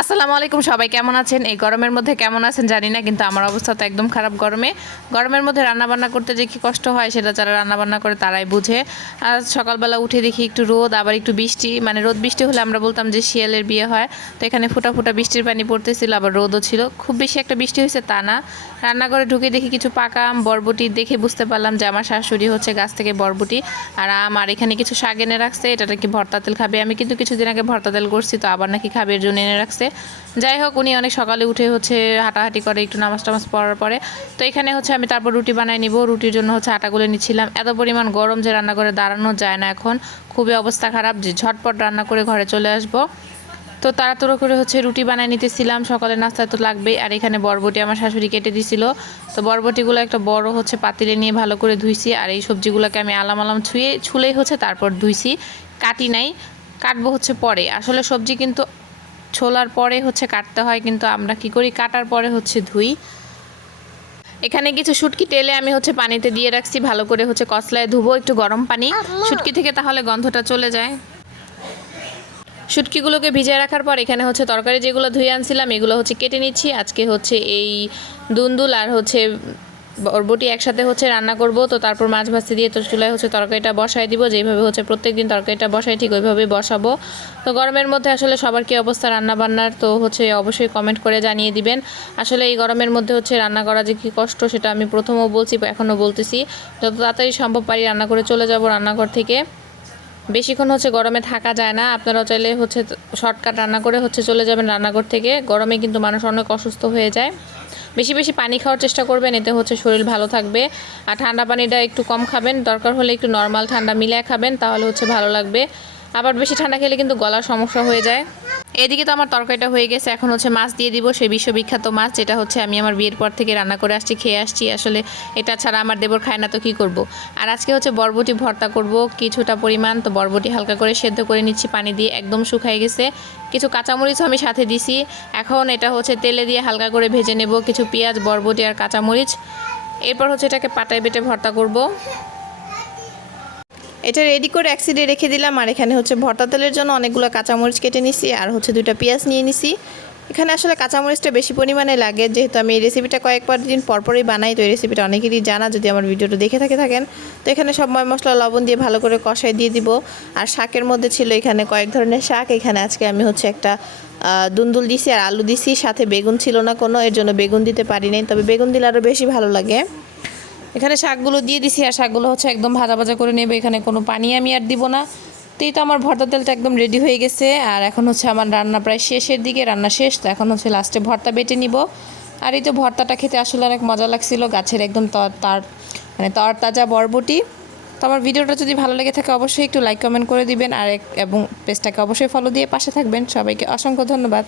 আসসালামু আলাইকুম, সবাই কেমন আছেন? এই গরমের মধ্যে কেমন আছেন জানি না, কিন্তু আমার অবস্থা তো একদম খারাপ গরমে। গরমের মধ্যে রান্নাবান্না করতে যে কি কষ্ট হয় সেটা যারা রান্নাবান্না করে তারাই বুঝে। আর সকালবেলা উঠে দেখি একটু রোদ, আবার একটু বৃষ্টি। মানে রোদ বৃষ্টি হলে আমরা বলতাম যে শিয়ালের বিয়ে হয়। তো এখানে ফোটা ফোটা বৃষ্টির পানি পড়তেছিল, আবার রোদও ছিল। খুব বেশি একটা বৃষ্টি হয়েছে তা না। রান্নাঘরে ঢুকে দেখি কিছু পাকা আম, বরবটি দেখে বুঝতে পারলাম যে আমার শাশুড়ি হচ্ছে গাছ থেকে বরবটি। আর আম আর এখানে কিছু শাক এনে রাখছে এটা নাকি ভর্তা তেল খাবে? আমি কিন্তু কিছুদিন আগে ভর্তা তেল করছি, তো আবার নাকি খাবে এর জন্য এনে রাখছে। যাই হোক, উনি অনেক সকালে উঠে হচ্ছে হাঁটাহাঁটি করে, একটু নামাজ টামাজ পড়ার পরে। তো এখানে হচ্ছে আমি তারপর রুটি বানাই নিব। রুটির জন্য হচ্ছে আটা আটাগুলো নিচ্ছিলাম। এত পরিমাণ গরম যে রান্না করে দাঁড়ানো যায় না এখন। খুবই অবস্থা খারাপ। যে ঝটপট রান্না করে ঘরে চলে আসব। তো তাড়াতাড়ি করে হচ্ছে রুটি বানাই নিতেছিলাম। সকালে নাস্তা তো লাগবেই। আর এখানে বরবটি আমার শাশুড়ি কেটে দিছিল। তো বরবটিগুলো একটা বড় হচ্ছে পাতিলে নিয়ে ভালো করে ধুইছি। আর এই সবজিগুলোকে আমি আলাম আলাম ছুঁয়ে, ছুলেই হচ্ছে তারপর ধুইছি। কাটি নাই। কাটবো হচ্ছে পরে। আসলে সবজি কিন্তু ছোলার পরে হচ্ছে কাটতে হয় কিন্তু আমরা কি করি? কাটার পরে হচ্ছে ধুই। এখানে কিছু শুটকি তেলে আমি হচ্ছে পানিতে দিয়ে রাখছি ভালো করে হচ্ছে কসলায় ধুবো একটু গরম পানি। শুটকি থেকে তাহলে গন্ধটা চলে যায়। শুটকিগুলোকে ভিজিয়ে রাখার পর এখানে হচ্ছে তরকারি যেগুলো ধুয়ে আনছিলাম এগুলো হচ্ছে কেটে নিচ্ছি। আজকে হচ্ছে এই দুন্দুল আর হচ্ছে বরবটি একসাথে হচ্ছে রান্না করব, তো তারপর মাছ ভাজতে দিয়ে তো চুলায় হচ্ছে তরকারিটা বসাই দিব যেভাবে হচ্ছে প্রত্যেকদিন তরকারিটা বসাই ঠিক ওইভাবেই বসাবো। তো গরমের মধ্যে আসলে সবার কী অবস্থা রান্না বান্নার তো হচ্ছে অবশ্যই কমেন্ট করে জানিয়ে দিবেন। আসলে এই গরমের মধ্যে হচ্ছে রান্না করা যে কী কষ্ট, সেটা আমি প্রথমও বলছি, এখনও বলতেছি। যত তাড়াতাড়ি সম্ভব পারি রান্না করে চলে যাব রান্নাঘর থেকে। বেশিক্ষণ হচ্ছে গরমে থাকা যায় না, আপনারাও চাইলে হচ্ছে শর্টকাট রান্না করে হচ্ছে চলে যাবেন রান্নাঘর থেকে। গরমে কিন্তু মানুষ অনেক অসুস্থ হয়ে যায়। বেশি বেশি পানি খাওয়ার চেষ্টা করবেন, এতে হচ্ছে শরীর ভালো থাকবে। আর ঠান্ডা পানিটা একটু কম খাবেন, দরকার হলে একটু নর্মাল ঠান্ডা মিলিয়ে খাবেন, তাহলে হচ্ছে ভালো লাগবে। আবার বেশি ঠান্ডা খেলে কিন্তু গলার সমস্যা হয়ে যায়। এদিকে তো আমার তরকারিটা হয়ে গেছে, এখন হচ্ছে মাছ দিয়ে দিব, সেই বিশ্ববিখ্যাত মাছ, যেটা হচ্ছে আমি আমার বিয়ের পর থেকে রান্না করে আসছি, খেয়ে আসছি, আসলে এটা ছাড়া আমার দেবর খায় না, তো কী করব। আর আজকে হচ্ছে বরবটি ভর্তা করব, কিছুটা পরিমাণ, তো বরবটি হালকা করে সেদ্ধ করে নিচ্ছি, পানি দিয়ে একদম শুকাই গেছে। কিছু কাঁচামরিচও আমি সাথে দিছি, এখন এটা হচ্ছে তেলে দিয়ে হালকা করে ভেজে নেব, কিছু পেঁয়াজ, বরবটি আর কাঁচামরিচ। এরপর হচ্ছে এটাকে পাটায় বেটে ভর্তা করব। এটা রেডি করে এক সাইডে রেখে দিলাম, আর এখানে হচ্ছে ভর্তা তেলের জন্য অনেকগুলো কাঁচামরিচ কেটে নিছি, আর হচ্ছে দুইটা পেঁয়াজ নিয়ে নিছি। এখানে আসলে কাঁচামরিচটা বেশি পরিমাণে লাগে, যেহেতু আমি এই রেসিপিটা কয়েকবার দিন পরপরই বানাই, তো এই রেসিপিটা অনেকেরই জানা, যদি আমার ভিডিওটা দেখে থাকে থাকেন। তো এখানে সব ময় মশলা, লবণ দিয়ে ভালো করে কষাই দিয়ে দিব। আর শাকের মধ্যে ছিল এখানে কয়েক ধরনের শাক, এখানে আজকে আমি হচ্ছে একটা দুন্দুল দিছি আর আলু দিছি, সাথে বেগুন ছিল না কোনো, এর জন্য বেগুন দিতে পারি নাই, তবে বেগুন দিলে আরও বেশি ভালো লাগে। এখানে শাকগুলো দিয়ে দিছি আর শাকগুলো হচ্ছে একদম ভাজা ভাজা করে নেবে। এখানে কোনো পানি আমি আর দিব না। তো এই তো আমার ভর্তা তেলটা একদম রেডি হয়ে গেছে। আর এখন হচ্ছে আমার রান্না প্রায় শেষের দিকে, রান্না শেষ। তো এখন হচ্ছে লাস্টে ভর্তা বেটে নিব। আর এই তো ভর্তাটা খেতে আসলে অনেক মজা লাগছিল। গাছের একদম তর মানে তর তাজা বরবটি। তো আমার ভিডিওটা যদি ভালো লেগে থাকে অবশ্যই একটু লাইক কমেন্ট করে দিবেন। আর এক- এবং পেজটাকে অবশ্যই ফলো দিয়ে পাশে থাকবেন। সবাইকে অসংখ্য ধন্যবাদ।